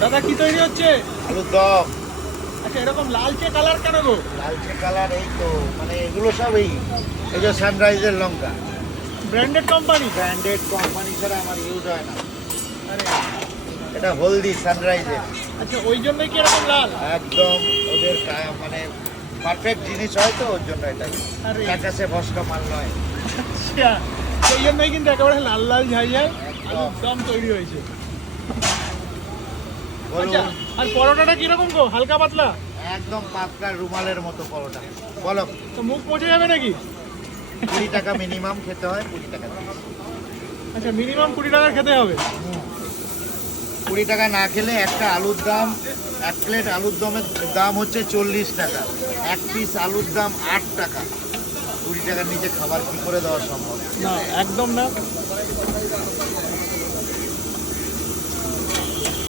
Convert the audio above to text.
দাদা কি তৈরি হচ্ছে? আলুর দম। আচ্ছা, এরকম লালচে কালার কেন গো? লালচে কালার এই তো, মানে এগুলো সব এই যে সানরাইজের লঙ্কা, ব্র্যান্ডেড কোম্পানি? ব্র্যান্ডেড কোম্পানি ছাড়া আমার ইউজ হয় না। আরে, এটা হলদি সানরাইজের, আচ্ছা ওই জন্যই কি এরকম লাল? একদম ওদের মানে পারফেক্ট জিনিস হয় তো, ওর জন্য এটা আরে। কাঁচাসে ভস্কা মাল নয়। আচ্ছা, সেই জন্যই কিন্তু একেবারে লাল লাল ঝাই ঝাই একদম। আলুর দম তৈরি হয়েছে। বলুন। আচ্ছা, আর পরোটাটা কিরকম গো? হালকা পাতলা? একদম পাতলা রুমালের মতো পরোটা। বলো। তো মুখ পচে যাবে নাকি? 20 টাকা মিনিমাম খেতে হয়, 20 টাকা। আচ্ছা, মিনিমাম 20 টাকার খেতে হবে? 20 টাকা না খেলে একটা আলুর দাম, এক প্লেট আলুর দমের দাম হচ্ছে 40 টাকা, এক পিস আলুর দাম 8 টাকা। 20 টাকার নিচে খাবার কি করে দেওয়া সম্ভব? না, একদম না।